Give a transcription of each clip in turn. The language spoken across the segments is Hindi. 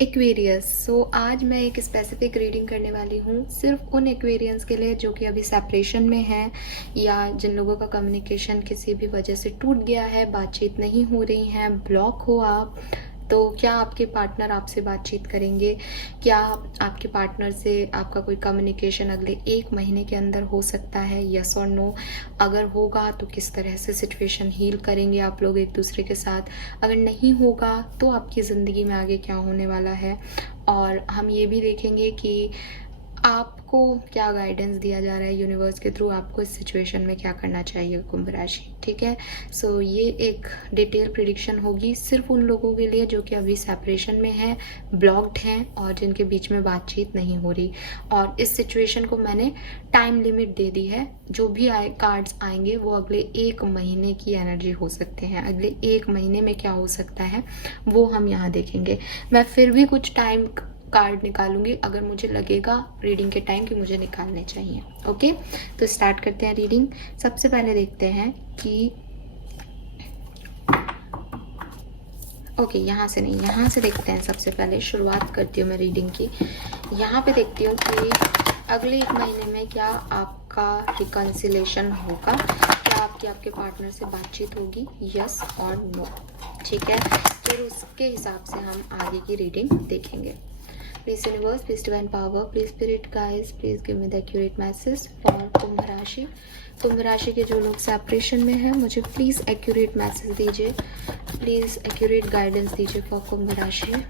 एक्वेरियस। सो आज मैं एक स्पेसिफिक रीडिंग करने वाली हूँ सिर्फ उन एक्वेरियंस के लिए जो कि अभी सेपरेशन में हैं या जिन लोगों का कम्युनिकेशन किसी भी वजह से टूट गया है, बातचीत नहीं हो रही है, ब्लॉक हो आप। तो क्या आपके पार्टनर आपसे बातचीत करेंगे? क्या आपके पार्टनर से आपका कोई कम्युनिकेशन अगले 1 महीने के अंदर हो सकता है? यस और नो? अगर होगा तो किस तरह से सिचुएशन हील करेंगे आप लोग एक दूसरे के साथ? अगर नहीं होगा तो आपकी ज़िंदगी में आगे क्या होने वाला है? और हम ये भी देखेंगे कि आपको क्या गाइडेंस दिया जा रहा है यूनिवर्स के थ्रू, आपको इस सिचुएशन में क्या करना चाहिए कुंभ राशि। ठीक है, सो ये एक डिटेल प्रिडिक्शन होगी सिर्फ उन लोगों के लिए जो कि अभी सेपरेशन में हैं, ब्लॉक्ड हैं और जिनके बीच में बातचीत नहीं हो रही। और इस सिचुएशन को मैंने टाइम लिमिट दे दी है। जो भी कार्ड्स आएंगे वो अगले 1 महीने की एनर्जी हो सकते हैं। अगले 1 महीने में क्या हो सकता है वो हम यहाँ देखेंगे। मैं फिर भी कुछ टाइम कार्ड निकालूंगी अगर मुझे लगेगा रीडिंग के टाइम कि मुझे निकालने चाहिए। ओके, तो स्टार्ट करते हैं रीडिंग। सबसे पहले देखते हैं कि ओके, यहाँ से नहीं, यहाँ से देखते हैं। सबसे पहले शुरुआत करती हूँ मैं रीडिंग की। यहाँ पे देखती हूँ कि अगले 1 महीने में क्या आपका रिकन्सिलेशन होगा, क्या आपके पार्टनर से बातचीत होगी, यस और नो। ठीक है, फिर उसके हिसाब से हम आगे की रीडिंग देखेंगे। Please universe, please divine power, please spirit guides, please give me the accurate message for Kumbh rashi. Kumbh राशि के जो लोग सेपरेशन में हैं मुझे प्लीज एक्यूरेट मैसेज दीजिए, प्लीज एक्यूरेट गाइडेंस दीजिए फॉर कुंभ राशि।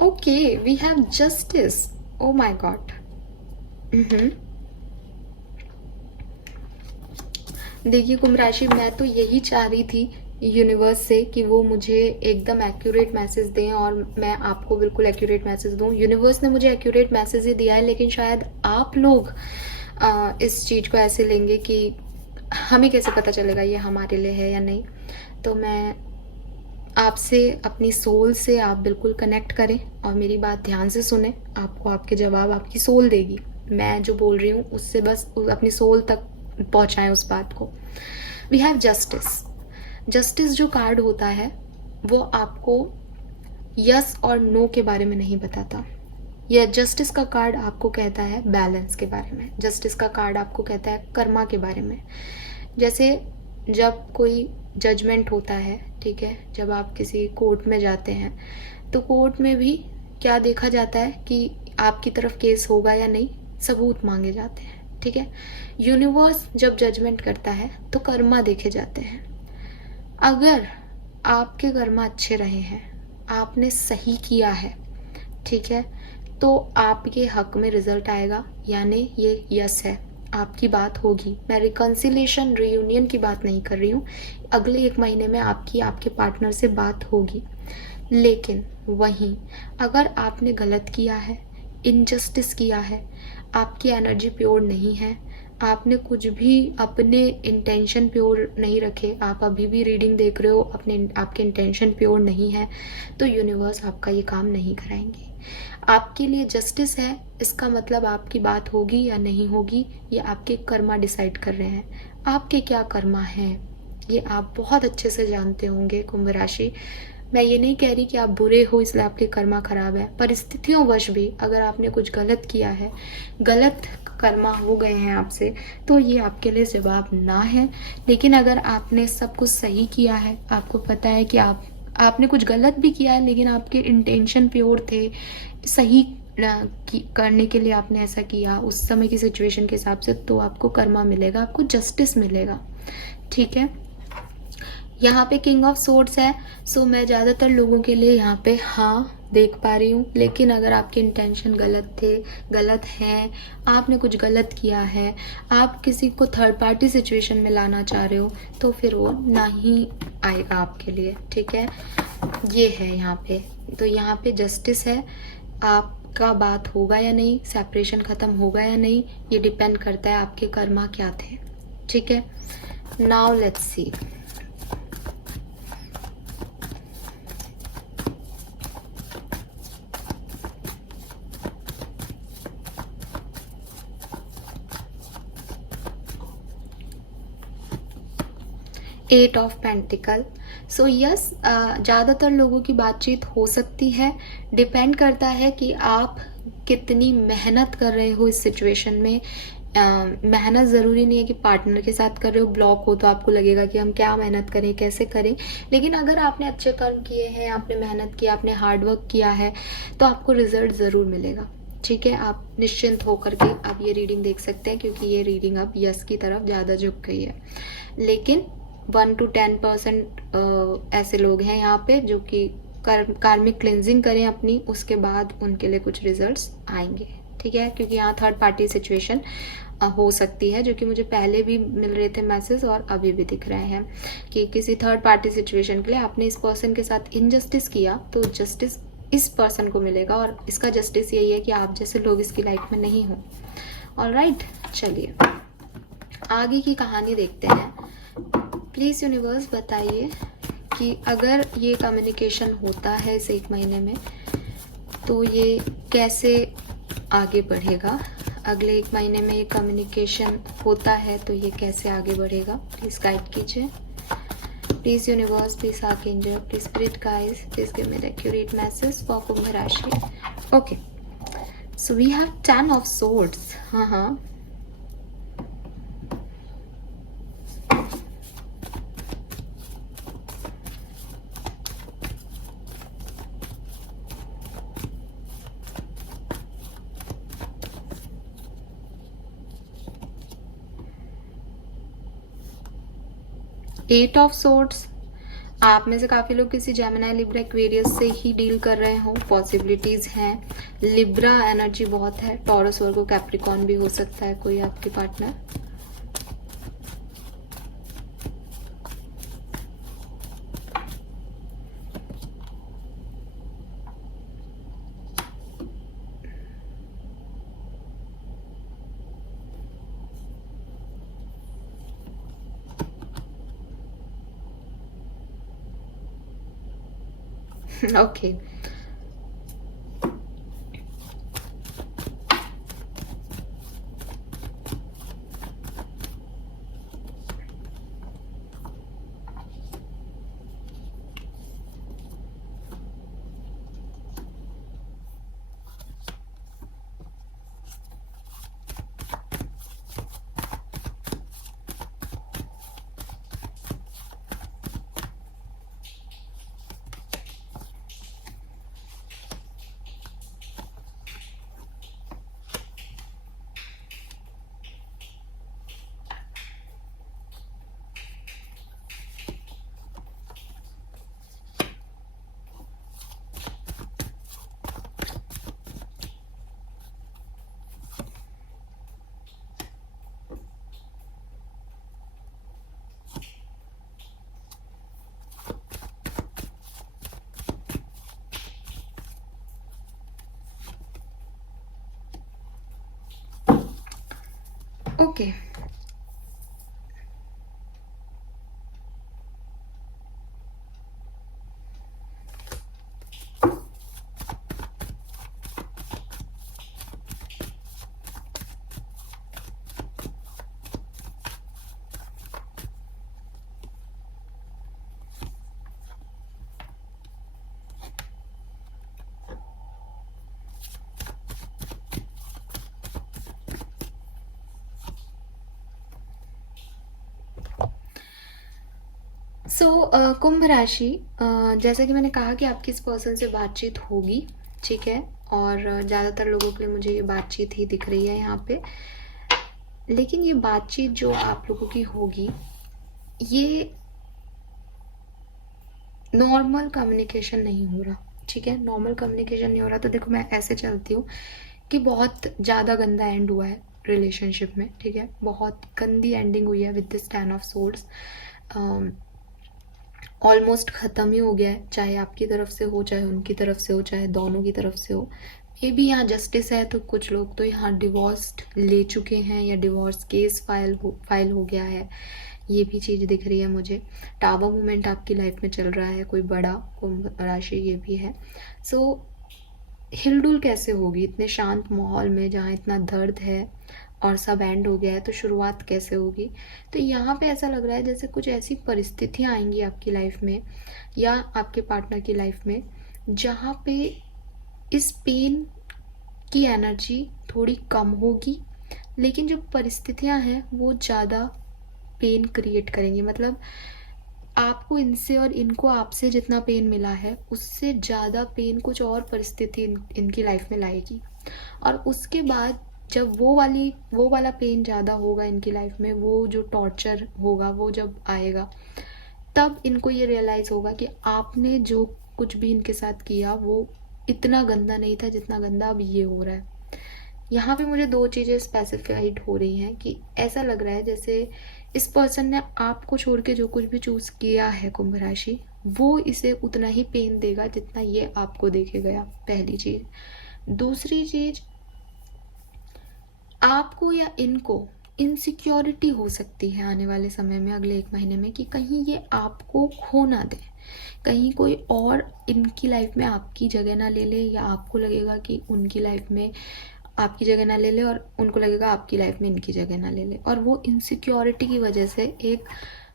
Okay, we have justice. Oh my God. देखिए कुंभ राशि, मैं तो यही चाह रही थी यूनिवर्स से कि वो मुझे एकदम एक्यूरेट मैसेज दें और मैं आपको बिल्कुल एक्यूरेट मैसेज दूं। यूनिवर्स ने मुझे एक्यूरेट मैसेज ही दिया है, लेकिन शायद आप लोग इस चीज़ को ऐसे लेंगे कि हमें कैसे पता चलेगा ये हमारे लिए है या नहीं। तो मैं आपसे अपनी सोल से आप बिल्कुल कनेक्ट करें और मेरी बात ध्यान से सुने। आपको आपके जवाब आपकी सोल देगी। मैं जो बोल रही हूँ उससे बस अपनी सोल तक पहुँचाएं उस बात को। We have justice. जस्टिस जो कार्ड होता है वो आपको यस और नो के बारे में नहीं बताता। यह जस्टिस का कार्ड आपको कहता है बैलेंस के बारे में। जस्टिस का कार्ड आपको कहता है कर्मा के बारे में। जैसे जब कोई जजमेंट होता है, ठीक है, जब आप किसी कोर्ट में जाते हैं तो कोर्ट में भी क्या देखा जाता है कि आपकी तरफ केस होगा या नहीं, सबूत मांगे जाते हैं। ठीक है, यूनिवर्स जब जजमेंट करता है तो कर्मा देखे जाते हैं। अगर आपके कर्मा अच्छे रहे हैं, आपने सही किया है, ठीक है, तो आपके हक में रिजल्ट आएगा, यानी ये यस है, आपकी बात होगी। मैं रिकन्सिलेशन रियूनियन की बात नहीं कर रही हूँ। अगले 1 महीने में आपकी आपके पार्टनर से बात होगी। लेकिन वहीं अगर आपने गलत किया है, इनजस्टिस किया है, आपकी एनर्जी प्योर नहीं है, आपने कुछ भी अपने इंटेंशन प्योर नहीं रखे, आप अभी भी रीडिंग देख रहे हो, आपके इंटेंशन प्योर नहीं है, तो यूनिवर्स आपका ये काम नहीं कराएंगे। आपके लिए जस्टिस है, इसका मतलब आपकी बात होगी या नहीं होगी ये आपके कर्मा डिसाइड कर रहे हैं। आपके क्या कर्मा हैं ये आप बहुत अच्छे से जानते होंगे कुंभ राशि। मैं ये नहीं कह रही कि आप बुरे हो इसलिए आपके कर्मा खराब है। परिस्थितियों वश भी अगर आपने कुछ गलत किया है, गलत कर्मा हो गए हैं आपसे, तो ये आपके लिए जवाब ना है। लेकिन अगर आपने सब कुछ सही किया है, आपको पता है कि आपने कुछ गलत भी किया है लेकिन आपके इंटेंशन प्योर थे, सही करने के लिए आपने ऐसा किया उस समय की सिचुएशन के हिसाब से, तो आपको कर्मा मिलेगा, आपको जस्टिस मिलेगा। ठीक है, यहाँ पे किंग ऑफ सोर्ड्स है। सो मैं ज़्यादातर लोगों के लिए यहाँ पे हाँ देख पा रही हूँ। लेकिन अगर आपके इंटेंशन गलत हैं, आपने कुछ गलत किया है, आप किसी को थर्ड पार्टी सिचुएशन में लाना चाह रहे हो, तो फिर वो ना ही आएगा आपके लिए। ठीक है, ये है यहाँ पे, तो यहाँ पे जस्टिस है। आपका बात होगा या नहीं, सेपरेशन ख़त्म होगा या नहीं, ये डिपेंड करता है आपके कर्मा क्या थे। ठीक है, now let's see. Eight of pentacle. So yes, ज़्यादातर लोगों की बातचीत हो सकती है। डिपेंड करता है कि आप कितनी मेहनत कर रहे हो इस सिचुएशन में। मेहनत ज़रूरी नहीं है कि पार्टनर के साथ कर रहे हो, ब्लॉक हो तो आपको लगेगा कि हम क्या मेहनत करें, कैसे करें। लेकिन अगर आपने अच्छे कर्म किए हैं, आपने मेहनत की, आपने हार्ड वर्क किया है, तो आपको रिजल्ट ज़रूर मिलेगा। ठीक है, आप निश्चिंत होकर के आप ये रीडिंग देख सकते हैं, क्योंकि ये रीडिंग अब यस की तरफ ज़्यादा झुक गई है। लेकिन 1 to 10% ऐसे लोग हैं यहाँ पे जो कि कार्मिक क्लिनजिंग करें अपनी, उसके बाद उनके लिए कुछ रिजल्ट्स आएंगे। ठीक है, क्योंकि यहाँ थर्ड पार्टी सिचुएशन हो सकती है, जो कि मुझे पहले भी मिल रहे थे मैसेज और अभी भी दिख रहे हैं कि किसी थर्ड पार्टी सिचुएशन के लिए आपने इस पर्सन के साथ इनजस्टिस किया, तो जस्टिस इस पर्सन को मिलेगा। और इसका जस्टिस यही है कि आप जैसे लोग इसकी लाइफ में नहीं हो। ऑलराइट, चलिए आगे की कहानी देखते हैं। प्लीज़ यूनिवर्स बताइए कि अगर ये कम्युनिकेशन होता है इस 1 महीने में, तो ये कैसे आगे बढ़ेगा। अगले 1 महीने में ये कम्युनिकेशन होता है तो ये कैसे आगे बढ़ेगा, प्लीज़ गाइड कीजिए। Please universe, please archangel, please spirit guides, please give me the accurate message for Kumbh rashi. Okay, so we have 10 of swords. हाँ, 8 ऑफ सोर्ड्स। आप में से काफ़ी लोग किसी जेमिनी, लिब्रा, एक्वेरियस से ही डील कर रहे हो, पॉसिबिलिटीज़ हैं। लिब्रा एनर्जी बहुत है, टॉरस, वर्गो, कैप्रिकॉर्न भी हो सकता है कोई आपकी पार्टनर। ओके, ओके, सो कुंभ राशि, जैसा कि मैंने कहा कि आपकी इस पर्सन से बातचीत होगी। ठीक है, और ज़्यादातर लोगों के लिए मुझे ये बातचीत ही दिख रही है यहाँ पे। लेकिन ये बातचीत जो आप लोगों की होगी, ये नॉर्मल कम्युनिकेशन नहीं हो रहा। ठीक है, नॉर्मल कम्युनिकेशन नहीं हो रहा। तो देखो, मैं ऐसे चलती हूँ कि बहुत ज़्यादा गंदा एंड हुआ है रिलेशनशिप में। ठीक है, बहुत गंदी एंडिंग हुई है with this 10 of swords. Almost ख़त्म ही हो गया है, चाहे आपकी तरफ से हो, चाहे उनकी तरफ से हो, चाहे दोनों की तरफ से हो। ये भी यहाँ जस्टिस है, तो कुछ लोग तो यहाँ डिवोर्स ले चुके हैं या डिवोर्स केस फाइल हो गया है, ये भी चीज़ दिख रही है मुझे। टावर मूवमेंट आपकी लाइफ में चल रहा है, कोई बड़ा कुंभ राशि ये भी है। सो हिलडुल कैसे होगी इतने शांत माहौल में जहाँ इतना दर्द है और सब एंड हो गया है, तो शुरुआत कैसे होगी? तो यहाँ पे ऐसा लग रहा है जैसे कुछ ऐसी परिस्थितियाँ आएंगी आपकी लाइफ में या आपके पार्टनर की लाइफ में जहाँ पे इस पेन की एनर्जी थोड़ी कम होगी, लेकिन जो परिस्थितियाँ हैं वो ज़्यादा पेन क्रिएट करेंगी। मतलब आपको इनसे और इनको आपसे जितना पेन मिला है उससे ज़्यादा पेन कुछ और परिस्थिति इनकी लाइफ में लाएगी। और उसके बाद जब वो वाला पेन ज़्यादा होगा इनकी लाइफ में, वो जो टॉर्चर होगा वो जब आएगा, तब इनको ये रियलाइज़ होगा कि आपने जो कुछ भी इनके साथ किया वो इतना गंदा नहीं था जितना गंदा अब ये हो रहा है। यहाँ पे मुझे दो चीज़ें स्पेसिफाइड हो रही हैं कि ऐसा लग रहा है जैसे इस पर्सन ने आपको छोड़ के जो कुछ भी चूज़ किया है कुंभ राशि, वो इसे उतना ही पेन देगा जितना ये आपको देके गया, पहली चीज़। दूसरी चीज़, आपको या इनको इनसिक्योरिटी हो सकती है आने वाले समय में, अगले 1 महीने में, कि कहीं ये आपको खो ना दे, कहीं कोई और इनकी लाइफ में आपकी जगह ना ले ले, या आपको लगेगा कि उनकी लाइफ में आपकी जगह ना ले ले और उनको लगेगा आपकी लाइफ में इनकी जगह ना ले ले। और वो इनसिक्योरिटी की वजह से एक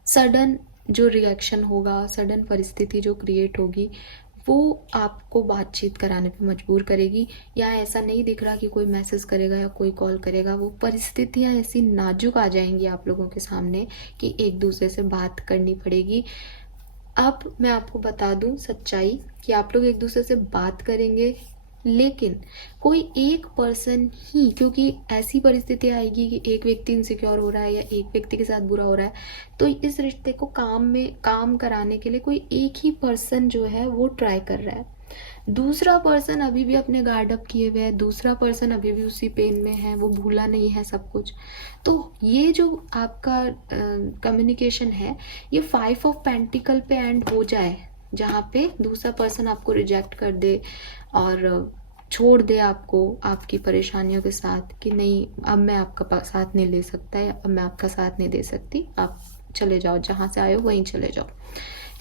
सडन जो रिएक्शन होगा, सडन परिस्थिति जो क्रिएट होगी, वो आपको बातचीत कराने पे मजबूर करेगी। या ऐसा नहीं दिख रहा कि कोई मैसेज करेगा या कोई कॉल करेगा, वो परिस्थितियाँ ऐसी नाजुक आ जाएंगी आप लोगों के सामने कि एक दूसरे से बात करनी पड़ेगी। अब मैं आपको बता दूं सच्चाई कि आप लोग एक दूसरे से बात करेंगे, लेकिन कोई एक पर्सन ही, क्योंकि ऐसी परिस्थिति आएगी कि एक व्यक्ति इनसिक्योर हो रहा है या एक व्यक्ति के साथ बुरा हो रहा है, तो इस रिश्ते को काम कराने के लिए कोई एक ही पर्सन जो है वो ट्राई कर रहा है। दूसरा पर्सन अभी भी अपने गार्ड अप किए हुए है, दूसरा पर्सन अभी भी उसी पेन में है, वो भूला नहीं है सब कुछ। तो ये जो आपका कम्युनिकेशन है, ये 5 ऑफ पेंटिकल पे एंड हो जाए, जहाँ पे दूसरा पर्सन आपको रिजेक्ट कर दे और छोड़ दे आपको आपकी परेशानियों के साथ कि नहीं, अब मैं आपका साथ नहीं ले सकता है, अब मैं आपका साथ नहीं दे सकती, आप चले जाओ, जहाँ से आए हो वहीं चले जाओ।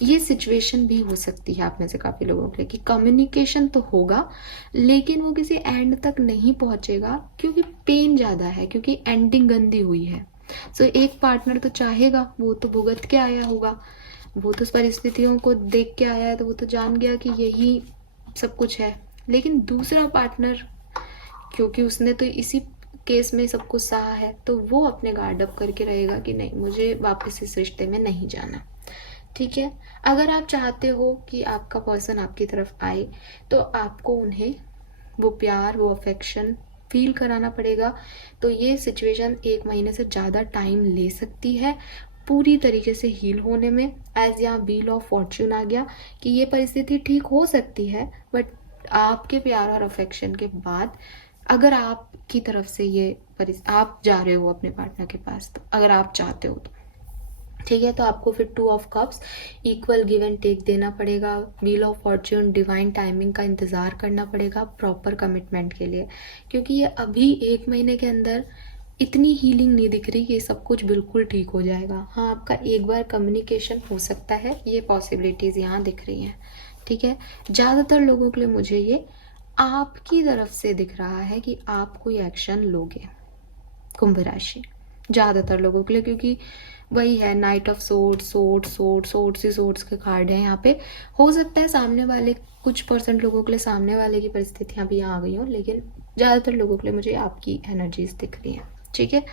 ये सिचुएशन भी हो सकती है आप में से काफ़ी लोगों के लिए कि कम्युनिकेशन तो होगा लेकिन वो किसी एंड तक नहीं पहुंचेगा, क्योंकि पेन ज़्यादा है, क्योंकि एंडिंग गंदी हुई है। सो एक पार्टनर तो चाहेगा, वो तो भुगत के आया होगा, वो तो परिस्थितियों को देख के आया है, तो वो तो जान गया कि यही सब कुछ है। लेकिन दूसरा पार्टनर, क्योंकि उसने तो इसी केस में सब कुछ सहा है, तो वो अपने गार्ड अप करके रहेगा कि नहीं, मुझे वापस इस रिश्ते में नहीं जाना। ठीक है, अगर आप चाहते हो कि आपका पर्सन आपकी तरफ आए, तो आपको उन्हें वो प्यार, वो अफेक्शन फील कराना पड़ेगा। तो ये सिचुएशन 1 महीने से ज़्यादा टाइम ले सकती है पूरी तरीके से हील होने में। एज यहाँ व्हील ऑफ फॉर्च्यून आ गया कि ये परिस्थिति ठीक हो सकती है, बट आपके प्यार और अफेक्शन के बाद, अगर आपकी तरफ से ये आप जा रहे हो अपने पार्टनर के पास, तो अगर आप चाहते हो तो ठीक है, तो आपको फिर 2 of cups, equal give and take देना पड़ेगा। Wheel of fortune, divine timing का इंतज़ार करना पड़ेगा प्रॉपर कमिटमेंट के लिए, क्योंकि ये अभी 1 महीने के अंदर इतनी हीलिंग नहीं दिख रही कि सब कुछ बिल्कुल ठीक हो जाएगा। हाँ, आपका एक बार कम्युनिकेशन हो सकता है, ये पॉसिबिलिटीज़ यहाँ दिख रही हैं। ठीक है, ज़्यादातर लोगों के लिए मुझे ये आपकी तरफ से दिख रहा है कि आप कोई एक्शन लोगे, कुंभ राशि, ज़्यादातर लोगों के लिए, क्योंकि वही है नाइट ऑफ सोर्ड्स के कार्ड है यहाँ पे। हो सकता है सामने वाले, कुछ % लोगों के लिए सामने वाले की परिस्थितियाँ भी यहाँ आ गई हो, लेकिन ज़्यादातर लोगों के लिए मुझे आपकी एनर्जीज दिख रही हैं। ठीक है,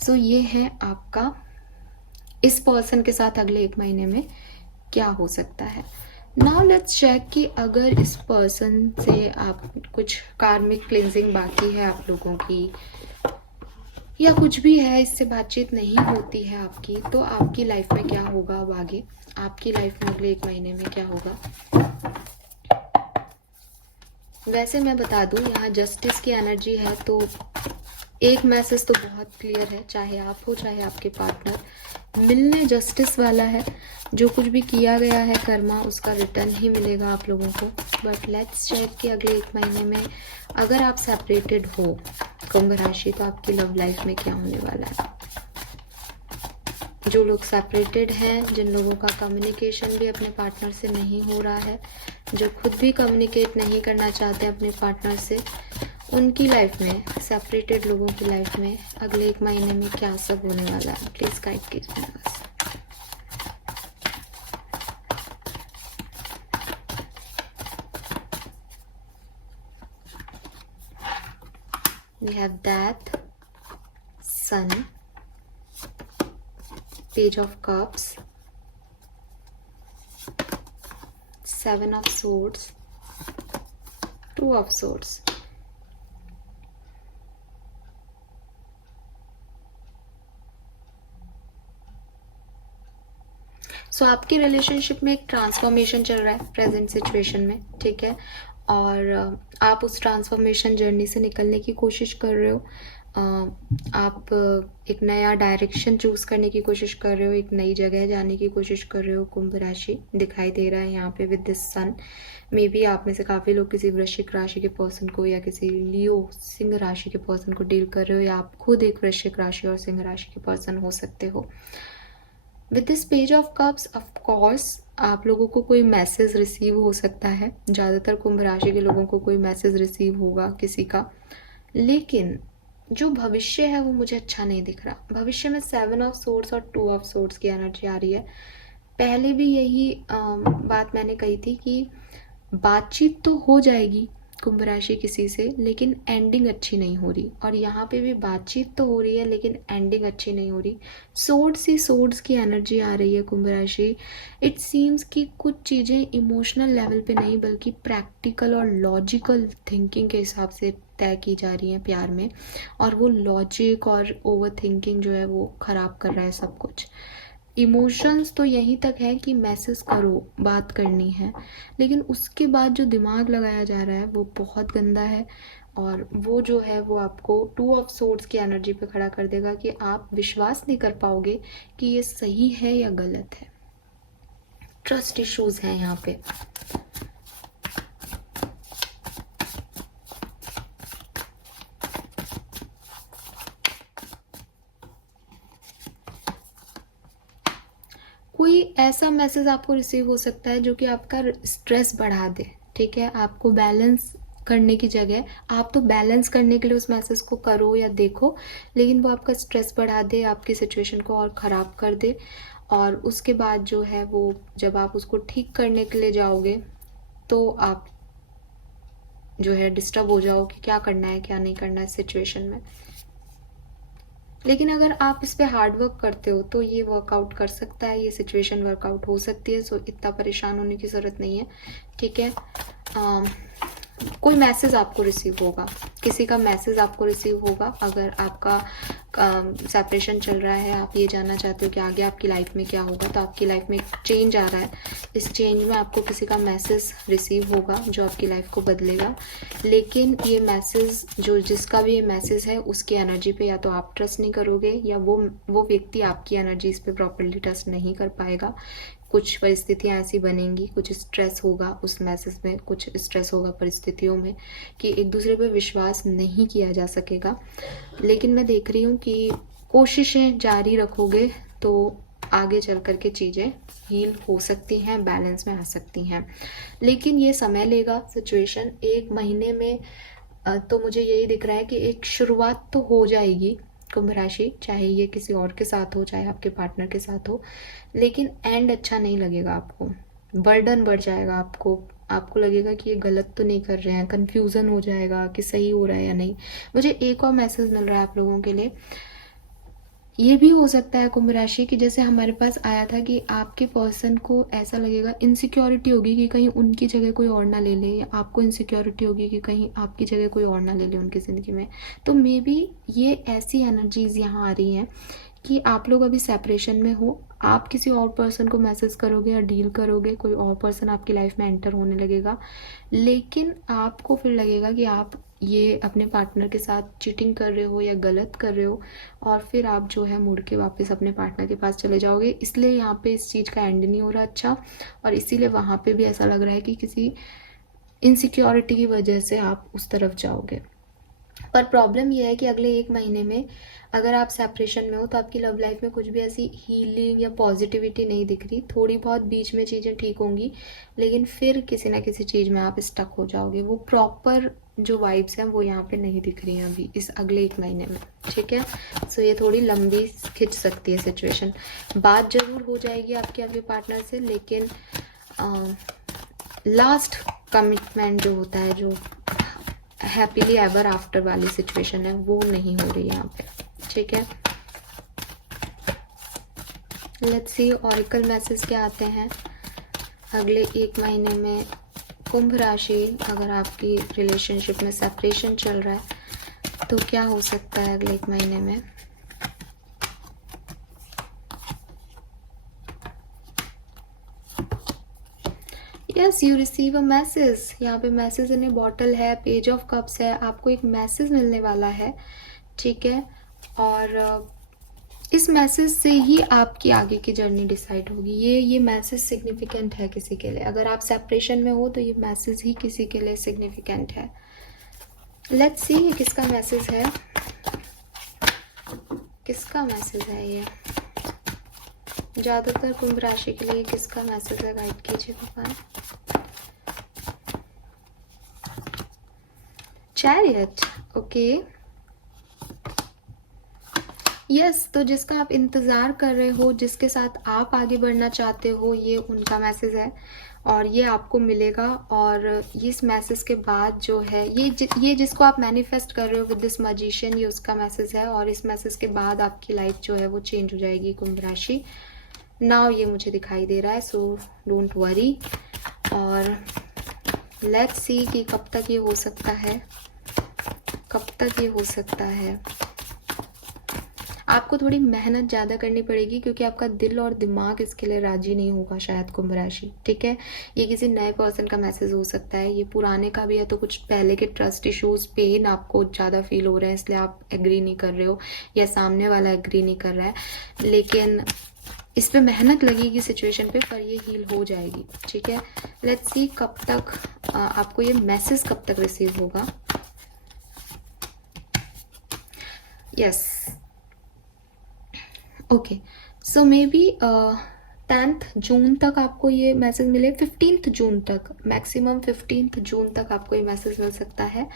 सो ये है आपका इस पर्सन के साथ अगले 1 महीने में क्या हो सकता है। नाउ लेट्स चेक कि अगर इस पर्सन से आप कुछ कार्मिक क्लिनजिंग बाकी है आप लोगों की, या कुछ भी है, इससे बातचीत नहीं होती है आपकी, तो आपकी लाइफ में क्या होगा अब आगे, आपकी लाइफ में अगले 1 महीने में क्या होगा। वैसे मैं बता दूं, यहाँ जस्टिस की एनर्जी है, तो एक मैसेज तो बहुत क्लियर है, चाहे आप हो चाहे आपके पार्टनर, मिलने जस्टिस वाला है। जो कुछ भी किया गया है कर्मा, उसका रिटर्न ही मिलेगा आप लोगों को। बट लेट्स चेक कि अगले 1 महीने में अगर आप सेपरेटेड हो कुंभ राशि, तो आपकी लव लाइफ में क्या होने वाला है। जो लोग सेपरेटेड हैं, जिन लोगों का कम्युनिकेशन भी अपने पार्टनर से नहीं हो रहा है, जो खुद भी कम्युनिकेट नहीं करना चाहते अपने पार्टनर से, उनकी लाइफ में, सेपरेटेड लोगों की लाइफ में अगले 1 महीने में क्या सब होने वाला है, प्लीज़ गाइड कीजिए बस। We have Death, Sun, Page of Cups, 7 of Swords, 2 of Swords. सो आपकी रिलेशनशिप में एक ट्रांसफॉर्मेशन चल रहा है प्रेजेंट सिचुएशन में, ठीक है। और आप उस ट्रांसफॉर्मेशन जर्नी से निकलने की कोशिश कर रहे हो। आप एक नया डायरेक्शन चूज करने की कोशिश कर रहे हो, एक नई जगह जाने की कोशिश कर रहे हो। कुंभ राशि दिखाई दे रहा है यहाँ पे with this sun. Maybe आप में से काफ़ी लोग किसी वृश्चिक राशि के पर्सन को या किसी लियो सिंह राशि के पर्सन को डील कर रहे हो, या आप खुद एक वृश्चिक राशि और सिंह राशि के पर्सन हो सकते हो। With this page of cups, of course आप लोगों को कोई मैसेज रिसीव हो सकता है। ज़्यादातर कुंभ राशि के लोगों को कोई मैसेज रिसीव होगा किसी का, लेकिन जो भविष्य है वो मुझे अच्छा नहीं दिख रहा। भविष्य में 7 ऑफ सोर्ड्स और 2 ऑफ सोर्ड्स की एनर्जी आ रही है। पहले भी यही बात मैंने कही थी कि बातचीत तो हो जाएगी कुंभ राशि किसी से, लेकिन एंडिंग अच्छी नहीं हो रही। और यहाँ पे भी बातचीत तो हो रही है लेकिन एंडिंग अच्छी नहीं हो रही। सोर्ड्स ही सोर्ड्स की एनर्जी आ रही है कुंभ राशि। इट सीम्स कि कुछ चीज़ें इमोशनल लेवल पे नहीं बल्कि प्रैक्टिकल और लॉजिकल थिंकिंग के हिसाब से तय की जा रही हैं प्यार में, और वो लॉजिक और ओवर थिंकिंग जो है वो ख़राब कर रहा है सब कुछ। इमोशंस तो यहीं तक है कि मैसेज करो, बात करनी है, लेकिन उसके बाद जो दिमाग लगाया जा रहा है वो बहुत गंदा है। और वो जो है वो आपको 2 ऑफ सोर्ड्स की एनर्जी पे खड़ा कर देगा कि आप विश्वास नहीं कर पाओगे कि ये सही है या गलत है। ट्रस्ट इश्यूज हैं यहाँ पे। कोई ऐसा मैसेज आपको रिसीव हो सकता है जो कि आपका स्ट्रेस बढ़ा दे, ठीक है। आपको बैलेंस करने की जगह, आप तो बैलेंस करने के लिए उस मैसेज को करो या देखो, लेकिन वो आपका स्ट्रेस बढ़ा दे, आपकी सिचुएशन को और ख़राब कर दे। और उसके बाद जो है वो जब आप उसको ठीक करने के लिए जाओगे तो आप जो है डिस्टर्ब हो जाओ कि क्या करना है क्या नहीं करना है सिचुएशन में। लेकिन अगर आप इस पर हार्ड वर्क करते हो तो ये वर्कआउट कर सकता है, ये सिचुएशन वर्कआउट हो सकती है। सो इतना परेशान होने की ज़रूरत नहीं है, ठीक है। कोई मैसेज आपको रिसीव होगा, किसी का मैसेज आपको रिसीव होगा। अगर आपका सेपरेशन चल रहा है, आप ये जानना चाहते हो कि आगे आपकी लाइफ में क्या होगा, तो आपकी लाइफ में एक चेंज आ रहा है। इस चेंज में आपको किसी का मैसेज रिसीव होगा जो आपकी लाइफ को बदलेगा। लेकिन ये मैसेज जो जिसका भी ये मैसेज है उसकी एनर्जी पे या तो आप ट्रस्ट नहीं करोगे या वो व्यक्ति आपकी एनर्जीज पे प्रॉपर्ली ट्रस्ट नहीं कर पाएगा। कुछ परिस्थितियाँ ऐसी बनेंगी, कुछ स्ट्रेस होगा उस मैसेज में, कुछ स्ट्रेस होगा परिस्थितियों में कि एक दूसरे पर विश्वास नहीं किया जा सकेगा। लेकिन मैं देख रही हूँ कि कोशिशें जारी रखोगे तो आगे चल कर के चीज़ें हील हो सकती हैं, बैलेंस में आ सकती हैं। लेकिन ये समय लेगा। सिचुएशन 1 महीने में तो मुझे यही दिख रहा है कि एक शुरुआत तो हो जाएगी कुंभ राशि, चाहे ये किसी और के साथ हो चाहे आपके पार्टनर के साथ हो, लेकिन एंड अच्छा नहीं लगेगा। आपको बर्डन बढ़ जाएगा, आपको लगेगा कि ये गलत तो नहीं कर रहे हैं, कंफ्यूजन हो जाएगा कि सही हो रहा है या नहीं। मुझे एक और मैसेज मिल रहा है आप लोगों के लिए। ये भी हो सकता है कुंभ राशि कि जैसे हमारे पास आया था कि आपके पर्सन को ऐसा लगेगा, इनसिक्योरिटी होगी कि कहीं उनकी जगह कोई और ना ले ले, या आपको इनसिक्योरिटी होगी कि कहीं आपकी जगह कोई और ना ले ले उनकी ज़िंदगी में। तो मे बी ये ऐसी एनर्जीज यहाँ आ रही हैं कि आप लोग अभी सेपरेशन में हो, आप किसी और पर्सन को मैसेज करोगे या डील करोगे, कोई और पर्सन आपकी लाइफ में एंटर होने लगेगा, लेकिन आपको फिर लगेगा कि आप ये अपने पार्टनर के साथ चीटिंग कर रहे हो या गलत कर रहे हो, और फिर आप जो है मुड़ के वापस अपने पार्टनर के पास चले जाओगे। इसलिए यहाँ पे इस चीज़ का एंड नहीं हो रहा अच्छा, और इसीलिए वहाँ पे भी ऐसा लग रहा है कि किसी इनसिक्योरिटी की वजह से आप उस तरफ जाओगे। पर प्रॉब्लम ये है कि अगले 1 महीने में अगर आप सेपरेशन में हो तो आपकी लव लाइफ में कुछ भी ऐसी हीलिंग या पॉजिटिविटी नहीं दिख रही। थोड़ी बहुत बीच में चीज़ें ठीक होंगी, लेकिन फिर किसी ना किसी चीज़ में आप स्टक हो जाओगे। वो प्रॉपर जो वाइब्स हैं वो यहाँ पे नहीं दिख रही हैं अभी इस अगले 1 महीने में, ठीक है। सो ये थोड़ी लंबी खिंच सकती है सिचुएशन। बात ज़रूर हो जाएगी आपके आपके पार्टनर से, लेकिन लास्ट कमिटमेंट जो होता है, जो हैप्पीली एवर आफ्टर वाली सिचुएशन है, वो नहीं हो रही यहाँ पे, ठीक है। लेट्स सी ऑरिकल मैसेज क्या आते हैं अगले 1 महीने में। कुंभ राशि, अगर आपकी रिलेशनशिप में सेपरेशन चल रहा है तो क्या हो सकता है अगले 1 महीने में। Yes, you receive a message. यहाँ पे मैसेज इन ए बॉटल है, पेज ऑफ कप्स है, आपको एक मैसेज मिलने वाला है, ठीक है। और इस मैसेज से ही आपकी आगे की जर्नी डिसाइड होगी। ये मैसेज सिग्निफिकेंट है किसी के लिए। अगर आप सेपरेशन में हो तो ये मैसेज ही किसी के लिए सिग्निफिकेंट है। लेट्स सी ये किसका मैसेज है, किसका मैसेज है ये। ज़्यादातर कुंभ राशि के लिए किसका मैसेज है, गाइड कीजिए भगवान। Chariot, okay. यस, तो जिसका आप इंतज़ार कर रहे हो, जिसके साथ आप आगे बढ़ना चाहते हो, ये उनका मैसेज है और ये आपको मिलेगा। और इस मैसेज के बाद जो है ये जिसको आप मैनिफेस्ट कर रहे हो विद दिस मैजिशियन, ये उसका मैसेज है। और इस मैसेज के बाद आपकी लाइफ जो है वो चेंज हो जाएगी कुंभ राशि। नाउ ये मुझे दिखाई दे रहा है, सो डोंट वरी। और लेट्स सी कि कब तक ये हो सकता है, कब तक ये हो सकता है। आपको थोड़ी मेहनत ज़्यादा करनी पड़ेगी क्योंकि आपका दिल और दिमाग इसके लिए राजी नहीं होगा शायद कुंभ राशि, ठीक है। ये किसी नए पर्सन का मैसेज हो सकता है, ये पुराने का भी है तो कुछ पहले के ट्रस्ट इश्यूज, पेन आपको ज़्यादा फील हो रहे हैं इसलिए आप एग्री नहीं कर रहे हो या सामने वाला एग्री नहीं कर रहा है। लेकिन इस पे मेहनत लगेगी सिचुएशन पे, पर ये हील हो जाएगी, ठीक है। लेट्स सी कब तक आपको ये मैसेज कब तक रिसीव होगा। Yes, okay, so may be 10th जून तक आपको ये मैसेज मिले, 15th जून तक, मैक्सिमम 15th जून तक आपको ये मैसेज मिल सकता है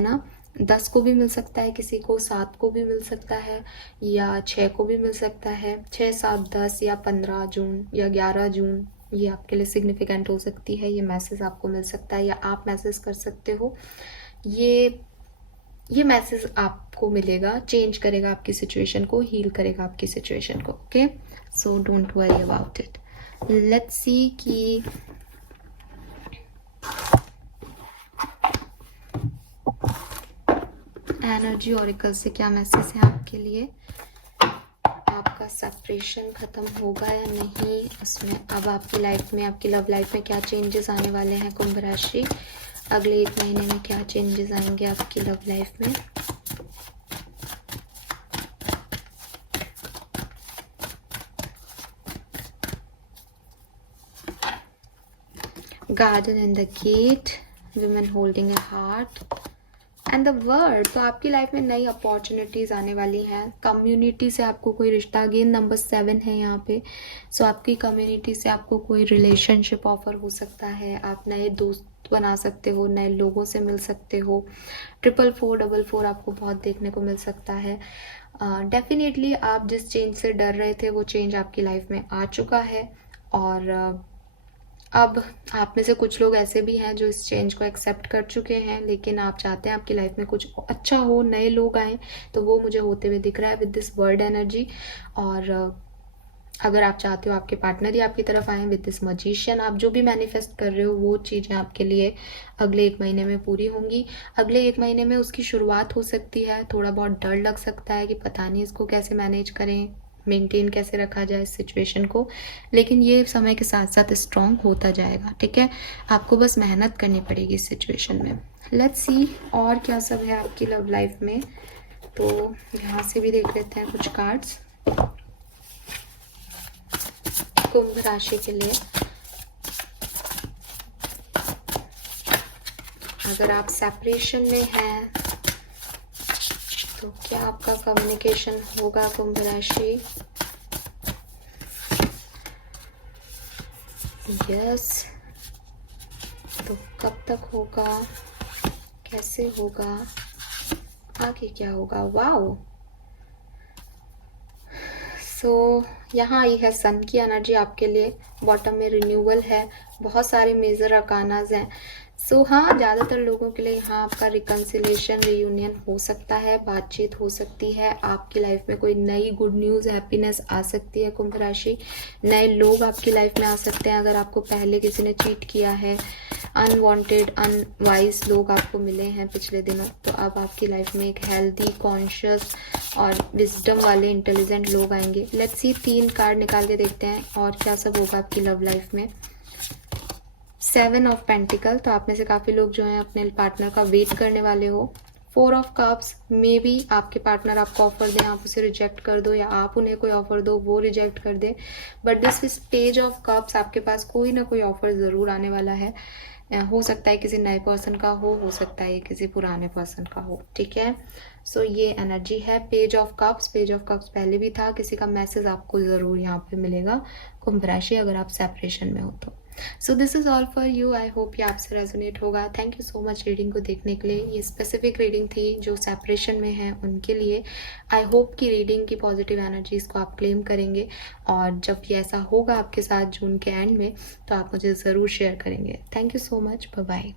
ना। 10 को भी मिल सकता है किसी को, 7 को भी मिल सकता है, या 6 को भी मिल सकता है। 6, 7, 10 या 15 जून या 11 जून ये आपके लिए सिग्निफिकेंट हो सकती है। ये मैसेज आपको मिल सकता है या आप मैसेज कर सकते हो। ये मैसेज आपको मिलेगा, चेंज करेगा आपकी सिचुएशन को, हील करेगा आपकी सिचुएशन को, okay. So don't worry about it. Let's see कि एनर्जी ऑरिकल से क्या मैसेज है आपके लिए। आपका सेपरेशन खत्म होगा या नहीं, उसमें अब आपकी लाइफ में, आपकी लव लाइफ में क्या चेंजेस आने वाले हैं कुंभ राशि। अगले 1 महीने में क्या चेंजेस आएंगे आपकी लव लाइफ में। Garden and the gate, women holding a heart and the word. तो आपकी लाइफ में नई अपॉर्चुनिटीज़ आने वाली हैं। कम्युनिटी से आपको कोई रिश्ता, अगेन नंबर 7 है यहाँ पे। सो आपकी कम्युनिटी से आपको कोई रिलेशनशिप ऑफर हो सकता है। आप नए दोस्त बना सकते हो, नए लोगों से मिल सकते हो। 44444 आपको बहुत देखने को मिल सकता है। डेफिनेटली आप जिस चेंज से डर रहे थे वो चेंज आपकी लाइफ में आ चुका है। और अब आप में से कुछ लोग ऐसे भी हैं जो इस चेंज को एक्सेप्ट कर चुके हैं, लेकिन आप चाहते हैं आपकी लाइफ में कुछ अच्छा हो, नए लोग आए, तो वो मुझे होते हुए दिख रहा है विद दिस वर्ड एनर्जी। और अगर आप चाहते हो आपके पार्टनर ही आपकी तरफ आए विद दिस मैजिशियन, आप जो भी मैनिफेस्ट कर रहे हो वो चीज़ें आपके लिए अगले 1 महीने में पूरी होंगी। अगले 1 महीने में उसकी शुरुआत हो सकती है। थोड़ा बहुत डर लग सकता है कि पता नहीं इसको कैसे मैनेज करें, मेंटेन कैसे रखा जाए इस सिचुएशन को, लेकिन ये समय के साथ साथ स्ट्रॉन्ग होता जाएगा, ठीक है। आपको बस मेहनत करनी पड़ेगी इस सिचुएशन में। लेट्स सी और क्या सब है आपकी लव लाइफ में। तो यहाँ से भी देख लेते हैं कुछ कार्ड्स कुंभ राशि के लिए। अगर आप सेपरेशन में हैं तो क्या आपका कम्युनिकेशन होगा कुंभ राशि? यस। तो कब तक होगा, कैसे होगा, आगे क्या होगा? वाओ। सो यहाँ आई है सन की एनर्जी आपके लिए। बॉटम में रिन्यूअल है, बहुत सारे मेजर अरकानाज हैं। सो हाँ, ज़्यादातर लोगों के लिए यहाँ आपका रिकन्सिलेशन, रियूनियन हो सकता है, बातचीत हो सकती है, आपकी लाइफ में कोई नई गुड न्यूज़, हैप्पीनेस आ सकती है कुंभ राशि। नए लोग आपकी लाइफ में आ सकते हैं। अगर आपको पहले किसी ने चीट किया है, अनवांटेड अनवाइज लोग आपको मिले हैं पिछले दिनों, तो अब आपकी लाइफ में एक हेल्दी, कॉन्शियस और विजडम वाले इंटेलिजेंट लोग आएंगे। लेट्स सी 3 कार्ड निकाल के देखते हैं और क्या सब होगा आपकी लव लाइफ में। 7 ऑफ पेंटिकल, तो आप में से काफ़ी लोग जो हैं अपने पार्टनर का वेट करने वाले हो। 4 ऑफ कप्स, मे बी आपके पार्टनर आपको ऑफर दें, आप उसे रिजेक्ट कर दो, या आप उन्हें कोई ऑफर दो, वो रिजेक्ट कर दे। But this is page of cups, आपके पास कोई ना कोई ऑफर ज़रूर आने वाला है। हो सकता है किसी नए पर्सन का हो सकता है किसी पुराने पर्सन का हो, ठीक है। सो ये एनर्जी है page of cups. Page of cups पहले भी था, किसी का मैसेज आपको ज़रूर यहाँ पे मिलेगा कुंभ राशि, अगर आप सेपरेशन में हो तो। So this is all for you. I hope ये आपसे रेजोनेट होगा। Thank you so much reading को देखने के लिए। ये स्पेसिफिक रीडिंग थी जो सेपरेशन में है उनके लिए। आई होप कि रीडिंग की पॉजिटिव एनर्जीज को आप क्लेम करेंगे, और जब ये ऐसा होगा आपके साथ जून के एंड में, तो आप मुझे ज़रूर शेयर करेंगे। Thank you so much. Bye bye.